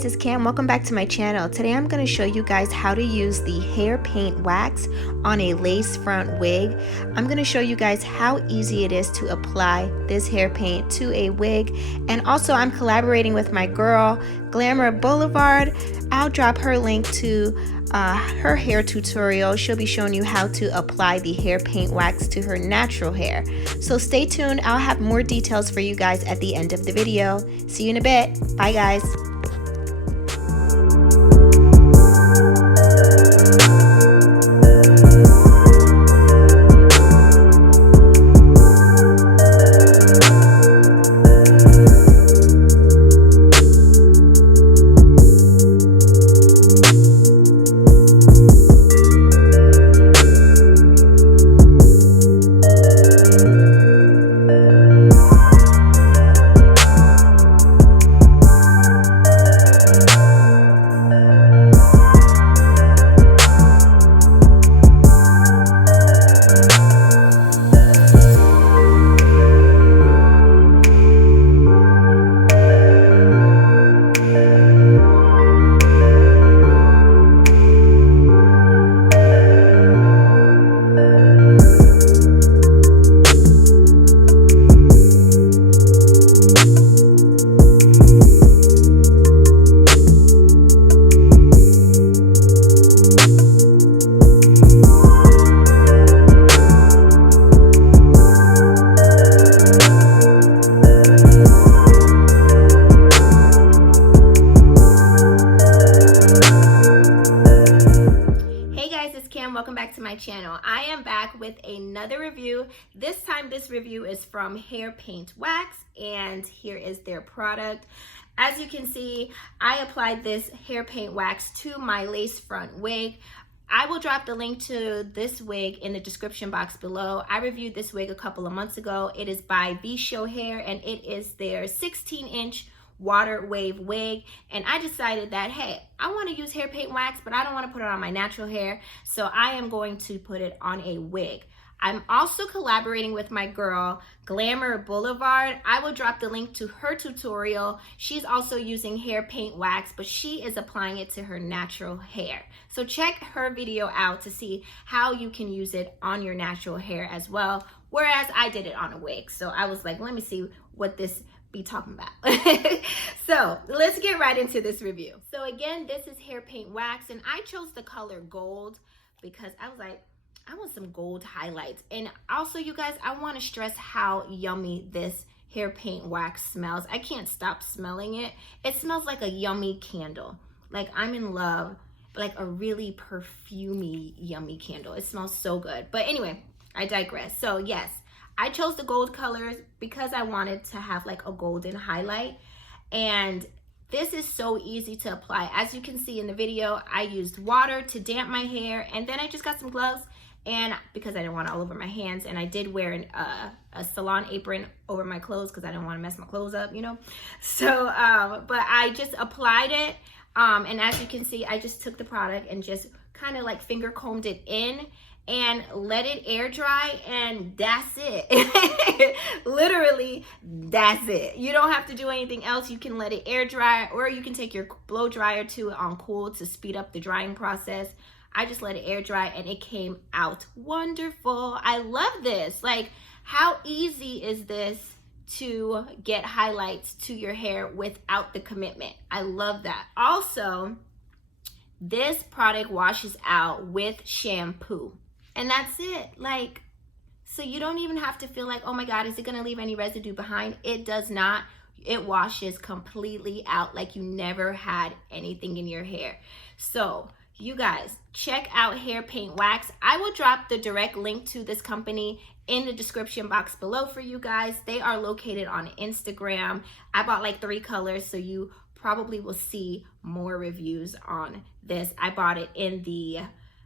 guys, it's Cam. Welcome back to my channel. Today I'm going to show you guys how to use the hair paint wax on a lace front wig. I'm going to show you guys how easy it is to apply this hair paint to a wig. And also I'm collaborating with my girl, Glamour Boulevard. I'll drop her link to her hair tutorial. She'll be showing you how to apply the hair paint wax to her natural hair. So stay tuned. I'll have more details for you guys at the end of the video. See you in a bit. Bye guys. Welcome back to my channel. I am back with another review. This time this review is from Hair Paint Wax, and here is their product. As you can see, I applied this hair paint wax to my lace front wig. I will drop the link to this wig in the description box below. I reviewed this wig a couple of months ago. It is by VSHOW Hair, and it is their 16-inch water wave wig. And I decided that, hey, I want to use hair paint wax, but I don't want to put it on my natural hair, so I am going to put it on a wig. I'm also collaborating with my girl, Glamour Boulevard. I will drop the link to her tutorial. She's also using hair paint wax, but she is applying it to her natural hair. So check her video out to see how you can use it on your natural hair as well, whereas I did it on a wig. So I was like, let me see what this be talking about. So let's get right into this review. So again, this is hair paint wax, and I chose the color gold because I was like, I want some gold highlights. And also, you guys, I want to stress how yummy this hair paint wax smells. I can't stop smelling it. It smells like a yummy candle. Like I'm in love, like a really perfumey yummy candle. It smells so good. But anyway, I digress. So yes, I chose the gold colors because I wanted to have like a golden highlight. And this is so easy to apply. As you can see in the video, I used water to damp my hair, and then I just got some gloves, and because I didn't want it all over my hands, and I did wear a salon apron over my clothes because I didn't want to mess my clothes up, you know. So, but I just applied it, and as you can see, I just took the product and just kind of like finger combed it in and let it air dry, and that's it. Literally, that's it. You don't have to do anything else. You can let it air dry, or you can take your blow dryer to it on cool to speed up the drying process. I just let it air dry, and it came out wonderful. I love this. Like, how easy is this to get highlights to your hair without the commitment? I love that. Also, this product washes out with shampoo. And that's it. Like, so you don't even have to feel like, oh my God, is it gonna leave any residue behind? It does not. It washes completely out like you never had anything in your hair. So you guys, check out Hair Paint Wax. I will drop the direct link to this company in the description box below for you guys. They are located on Instagram. I bought like 3 colors, so you probably will see more reviews on this. I bought it in the,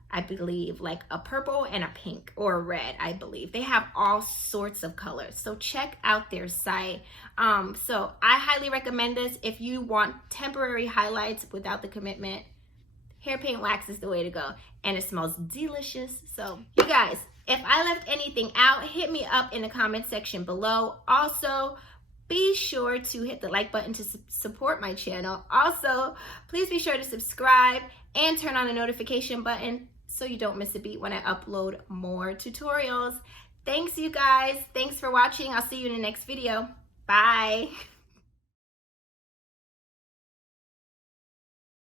I believe, like a purple and a pink or a red, I believe. They have all sorts of colors. So check out their site. So I highly recommend this if you want temporary highlights without the commitment. Hair paint wax is the way to go, and it smells delicious. So you guys, if I left anything out, hit me up in the comment section below. Also, be sure to hit the like button to support my channel. Also, please be sure to subscribe and turn on the notification button so you don't miss a beat when I upload more tutorials. Thanks, you guys. Thanks for watching. I'll see you in the next video. Bye.